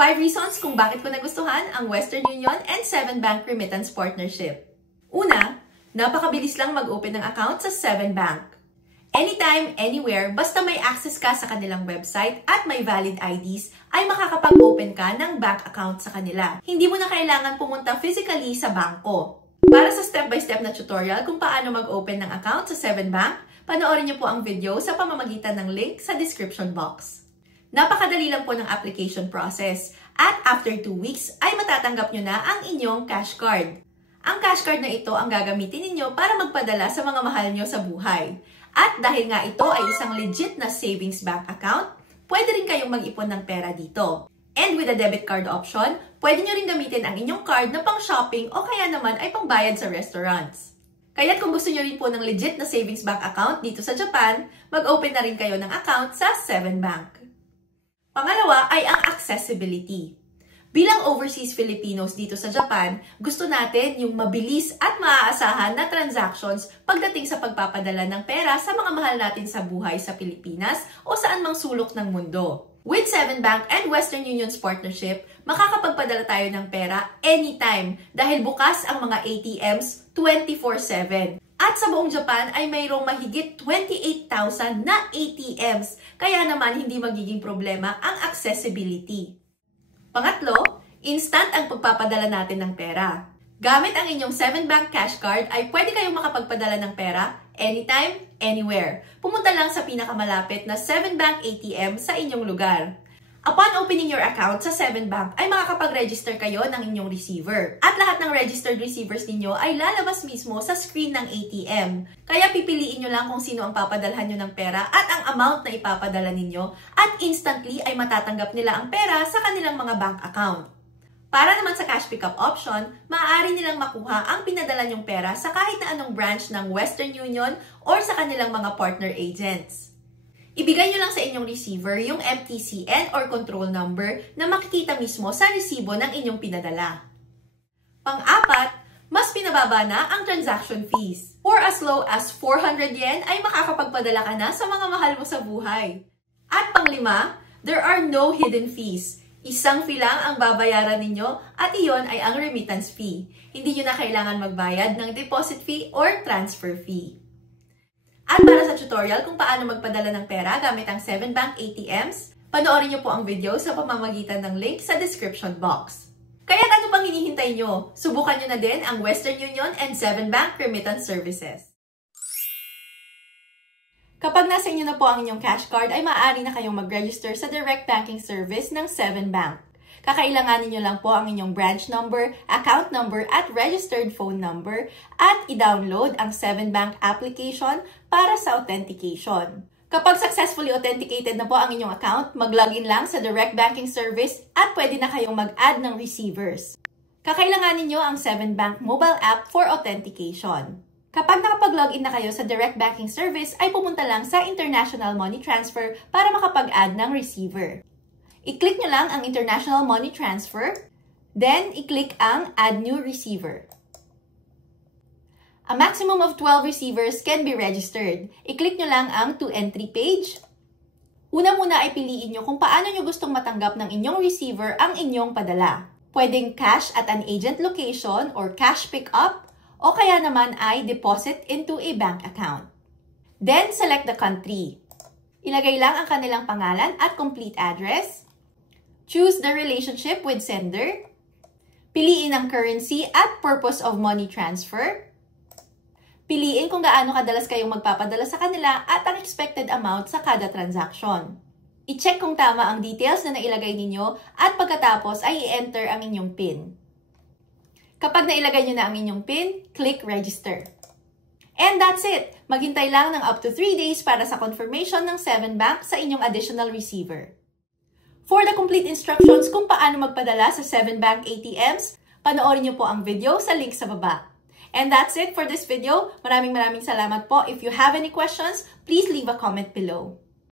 5 reasons kung bakit ko nagustuhan ang Western Union and 7 Bank Remittance Partnership. Una, napakabilis lang mag-open ng account sa 7 Bank. Anytime, anywhere, basta may access ka sa kanilang website at may valid IDs, ay makakapag-open ka ng bank account sa kanila. Hindi mo na kailangan pumunta physically sa bangko. Para sa step-by-step na tutorial kung paano mag-open ng account sa 7 Bank, panoorin niyo po ang video sa pamamagitan ng link sa description box. Napakadali lang po ng application process at after 2 weeks ay matatanggap nyo na ang inyong cash card. Ang cash card na ito ang gagamitin ninyo para magpadala sa mga mahal nyo sa buhay. At dahil nga ito ay isang legit na savings bank account, pwede rin kayong mag-ipon ng pera dito. And with a debit card option, pwede nyo rin gamitin ang inyong card na pang shopping o kaya naman ay pang bayad sa restaurants. Kaya kung gusto nyo rin po ng legit na savings bank account dito sa Japan, mag-open na rin kayo ng account sa 7 Bank. Pangalawa ay ang accessibility. Bilang overseas Filipinos dito sa Japan, gusto natin yung mabilis at maaasahan na transactions pagdating sa pagpapadala ng pera sa mga mahal natin sa buhay sa Pilipinas o saan mang sulok ng mundo. With 7 Bank and Western Union's partnership, makakapagpadala tayo ng pera anytime dahil bukas ang mga ATMs 24/7. At sa buong Japan ay mayroong mahigit 28,000 na ATMs, kaya naman hindi magiging problema ang accessibility. Pangatlo, instant ang pagpapadala natin ng pera. Gamit ang inyong 7 Bank Cash Card ay pwede kayong makapagpadala ng pera anytime, anywhere. Pumunta lang sa pinakamalapit na 7 Bank ATM sa inyong lugar. Upon opening your account sa 7 Bank ay makakapag-register kayo ng inyong receiver. At lahat ng registered receivers ninyo ay lalabas mismo sa screen ng ATM. Kaya pipiliin nyo lang kung sino ang papadalhan nyo ng pera at ang amount na ipapadala ninyo at instantly ay matatanggap nila ang pera sa kanilang mga bank account. Para naman sa cash pickup option, maaari nilang makuha ang pinadala nyong pera sa kahit na anong branch ng Western Union or sa kanilang mga partner agents. Ibigay nyo lang sa inyong receiver yung MTCN or control number na makikita mismo sa resibo ng inyong pinadala. Pang-apat, mas pinababa na ang transaction fees. For as low as 400 yen ay makakapagpadala ka na sa mga mahal mo sa buhay. At pang-lima, there are no hidden fees. Isang fee lang ang babayaran ninyo at iyon ay ang remittance fee. Hindi nyo na kailangan magbayad ng deposit fee or transfer fee. At para sa tutorial kung paano magpadala ng pera gamit ang 7 Bank ATMs, panoorin niyo po ang video sa pamamagitan ng link sa description box. Kaya ano pang hinihintay nyo? Subukan nyo na din ang Western Union and 7 Bank Remittance Services. Kapag nasa inyo na po ang inyong cash card, ay maaari na kayong mag-register sa direct banking service ng 7 Bank. Kakailanganin nyo lang po ang inyong branch number, account number, at registered phone number at i-download ang 7 Bank application para sa authentication. Kapag successfully authenticated na po ang inyong account, mag-login lang sa direct banking service at pwede na kayong mag-add ng receivers. Kakailanganin nyo ang 7 Bank mobile app for authentication. Kapag nakapag-login na kayo sa direct banking service, ay pumunta lang sa International Money Transfer para makapag-add ng receiver. I-click nyo lang ang International Money Transfer, then i-click ang Add New Receiver. A maximum of 12 receivers can be registered. I-click nyo lang ang To Entry page. Una muna ay piliin nyo kung paano nyo gustong matanggap ng inyong receiver ang inyong padala. Pwedeng cash at an agent location or cash pick-up, o kaya naman ay deposit into a bank account. Then select the country. Ilagay lang ang kanilang pangalan at complete address. Choose the relationship with sender. Piliin ang currency at purpose of money transfer. Piliin kung gaano kadalas kayong magpapadala sa kanila at ang expected amount sa kada transaction. I-check kung tama ang details na nailagay ninyo at pagkatapos ay i-enter ang inyong PIN. Kapag nailagay nyo na ang inyong PIN, click Register. And that's it! Maghintay lang ng up to 3 days para sa confirmation ng 7 Bank sa inyong additional receiver. For the complete instructions kung paano magpadala sa 7 Bank ATMs, panoorin niyo po ang video sa link sa baba. And that's it for this video. Maraming salamat po. If you have any questions, please leave a comment below.